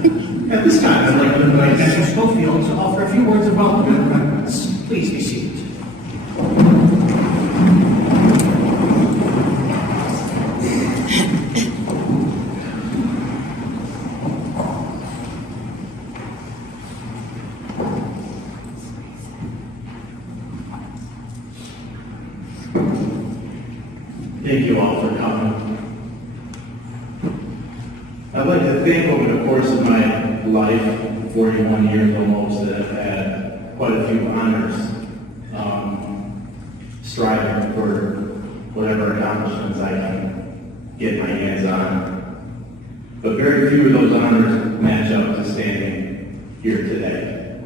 At this time, I'd like to invite Matt Schofield to offer a few words of welcome and remembrance. Please be seated. Thank you all for coming. I'd like to think over the course of my life, 41 years almost, that I've had quite a few honors, striving for whatever accomplishments I can get my hands on. But very few of those honors match up to standing here today.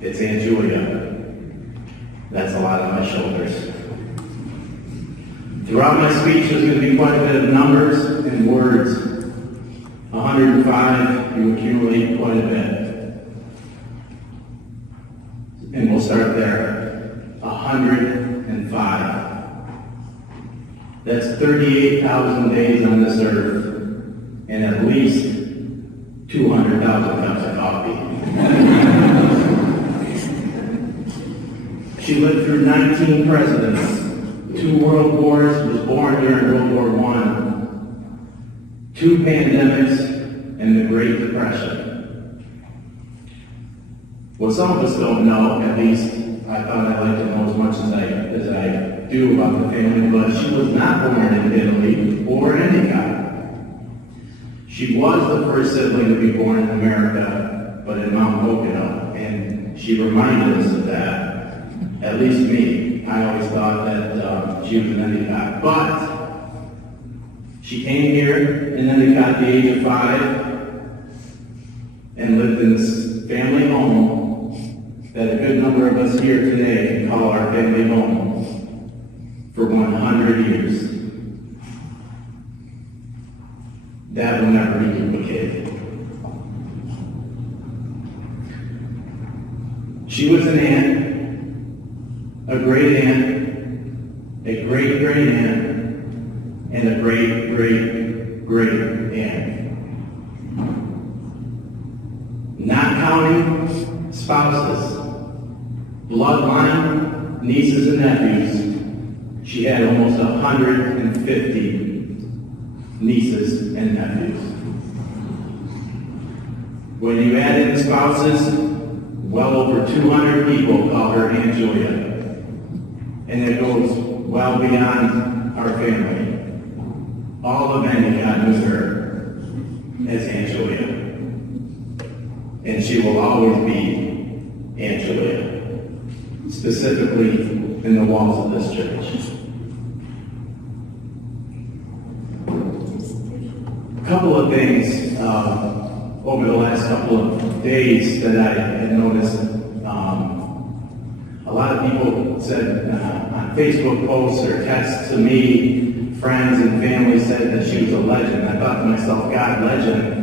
It's Aunt Julia. That's a lot on my shoulders. Throughout my speech, there's going to be quite a bit of numbers and words. 105, you accumulate quite a bit. And we'll start there. 105. That's 38,000 days on this earth, and at least 200,000 cups of coffee. She lived through 19 presidents. 2 world wars, was born during World War I, 2 pandemics, and the Great Depression. What some of us don't know, at least I thought I'd like to know as much as I do about the family, but she was not born in Italy or Endicott. She was the first sibling to be born in America, but in Mount Pocono, and she reminded us of that, at least me. I always thought that she was in Endicott, but she came here in Endicott at the age of 5 and lived in this family home that a good number of us here today can call our family home for 100 years. That will never be duplicated. She was an aunt, a great aunt, a great-great aunt, and a great-great-great aunt. Not counting spouses, bloodline, nieces and nephews, she had almost 150 nieces and nephews. When you add in spouses, well over 200 people call her Aunt Julia. And it goes well beyond our family. All of Endicott knows her as Aunt Julia. And she will always be Aunt Julia, specifically in the walls of this church. A couple of things over the last couple of days that I had noticed. A lot of people said on Facebook posts or texts to me, friends and family said that she was a legend. I thought to myself, God, legend.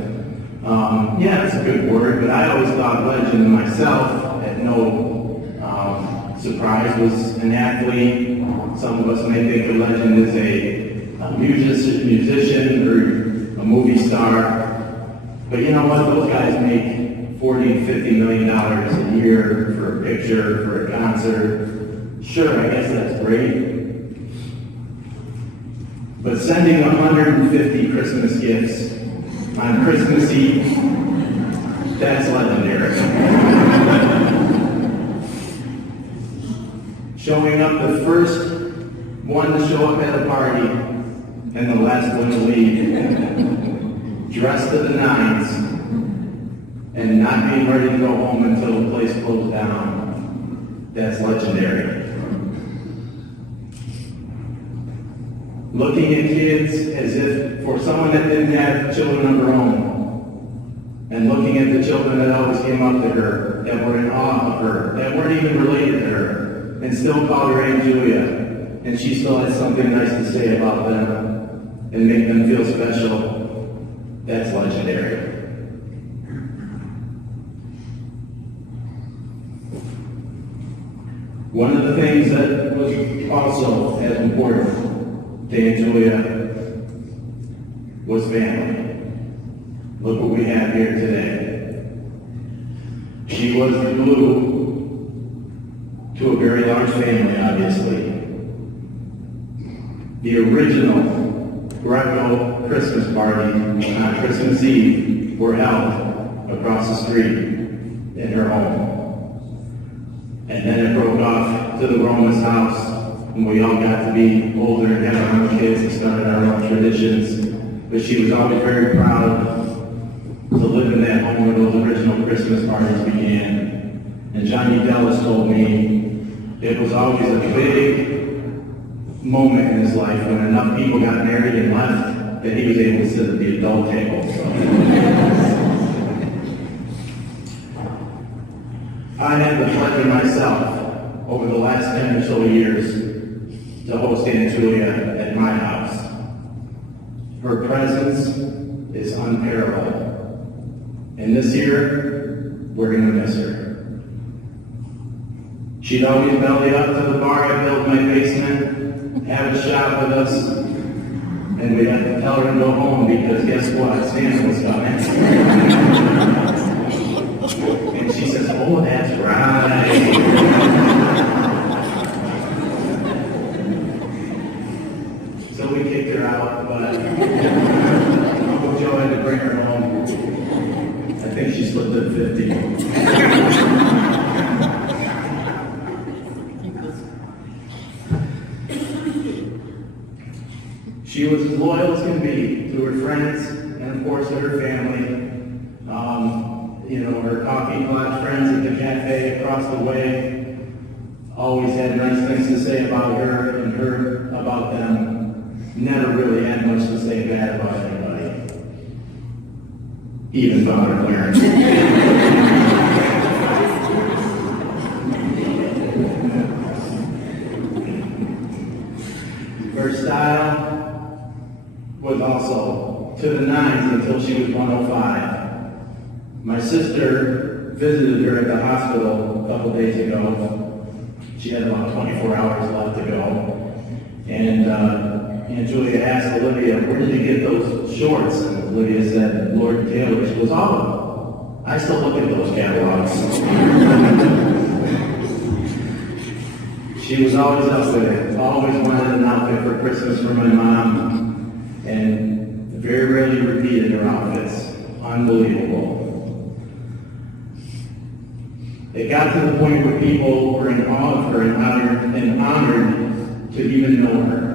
Yeah, it's a good word, but I always thought legend myself. At no surprise, was an athlete. Some of us may think a legend is a musician or a movie star. But you know what? Those guys make $40 to $50 million a year for a picture, for a concert. Sure, I guess that's great. But sending 150 Christmas gifts on Christmas Eve, that's legendary. Showing up the first one to show up at a party and the last one to leave, dressed to the nines, and not being ready to go home until the place closed down. That's legendary. Looking at kids as if for someone that didn't have children of her own, and looking at the children that always came up to her, that were in awe of her, that weren't even related to her, and still called her Aunt Julia, and she still had something nice to say about them and make them feel special. That's legendary. One of the things that was also as important to Aunt Julia was family. Look what we have here today. She was the glue to a very large family, obviously. The original Greco Christmas party on Christmas Eve were held across the street in her home. And then it broke off to the Roman's house, and we all got to be older and have our own kids and started our own traditions. But she was always very proud to live in that home where those original Christmas parties began. And Johnny Dallas told me it was always a big moment in his life when enough people got married and left that he was able to sit at the adult table. So. I had the pleasure myself over the last 10 or so years to host Aunt Julia at my house. Her presence is unparalleled. And this year, we're going to miss her. She'd always belly up to the bar I built in my basement, have a shot with us, and we'd have to tell her to go home because guess what? Santa was coming. And she says, oh, that's right. So we kicked her out, but Uncle Joe had to bring her home. I think she slipped at 50. She was as loyal as can be to her friends and, of course, to her family. Her coffee pot friends at the cafe across the way always had nice things to say about her and her about them. Never really had much to say bad about anybody. Even about her parents. Her style was also to the nines until she was 105. My sister visited her at the hospital a couple days ago. She had about 24 hours left to go. And Aunt Julia asked Olivia, where did you get those shorts? And Olivia said, Lord Taylor. She goes, oh, I still look at those catalogs. She was always up with it. Always wanted an outfit for Christmas for my mom. And very rarely repeated her outfits. Unbelievable. It got to the point where people were in awe of her and honored to even know her.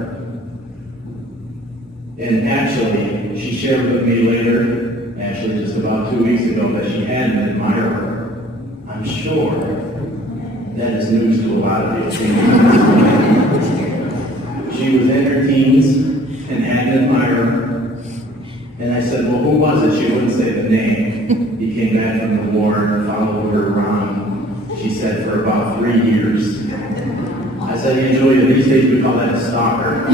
And actually, she shared with me later, actually just about 2 weeks ago, that she had an admirer. I'm sure that is news to a lot of people. She was in her teens and had an admirer. And I said, well, who was it? She wouldn't say the name. He came back from the war, followed her around. She said, for about 3 years. I said, Aunt Julia, these days we call that a stalker.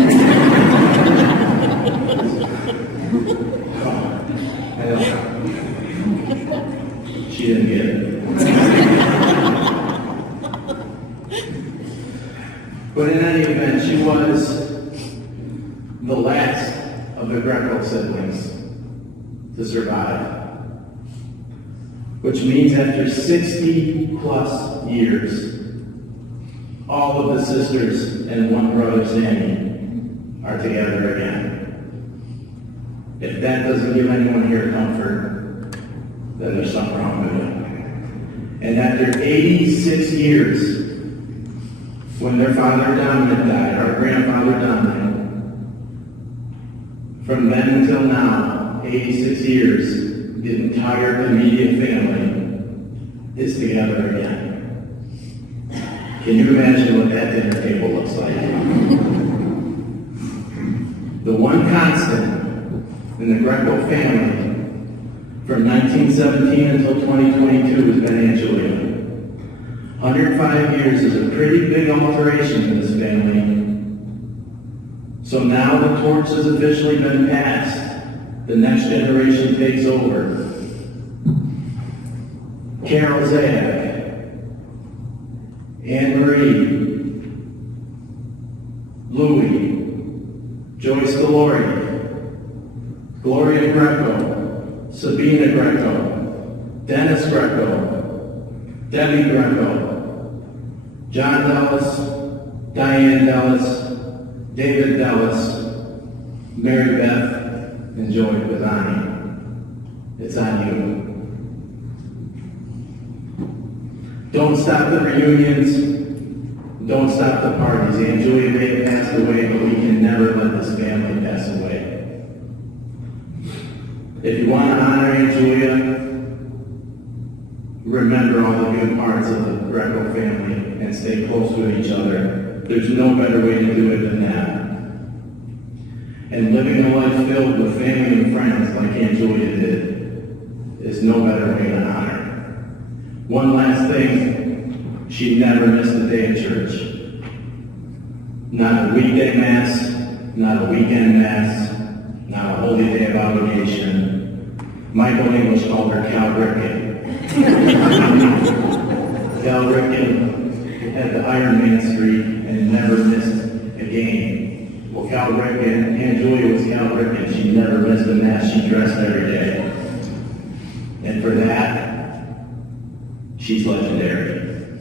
She didn't get it. But in any event, she was the last of the Greco siblings to survive. Which means after 60 plus years, all of the sisters and one brother, Sammy, are together again. If that doesn't give anyone here comfort, then there's something wrong with it. And after 86 years, when their father Dominic died, our grandfather Dominic, from then until now, 86 years, the entire immediate family is together again. Can you imagine what that dinner table looks like? The one constant in the Greco family from 1917 until 2022 has been Aunt Julia. 105 years is a pretty big alteration in this family. So now the torch has officially been passed. The next generation takes over. Carol Zag, Anne Marie, Louie, Joyce Delory, Gloria Greco, Sabina Greco, Dennis Greco, Debbie Greco, John Dallas, Diane Dallas, David Dallas, Mary Beth, and Joy Pisani. It's on you. Don't stop the reunions. Don't stop the parties. Aunt Julia may have passed away, but we can never let this family pass away. If you want to honor Aunt Julia, remember all the good parts of the Greco family and stay close with each other. There's no better way to do it than that. And living a life filled with family and friends like Aunt Julia did is no better way to honor. One last thing, she never missed a day of church. Not a weekday mass, not a weekend mass, not a holy day of obligation. Michael English called her Cal Ripken. Cal Ripken had the Iron Man streak and never missed a game. Well, Cal Ripken, Aunt Julia was Cal Ripken. She never missed a mass. She dressed every day. And for that, she's legendary.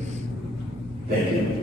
Thank you.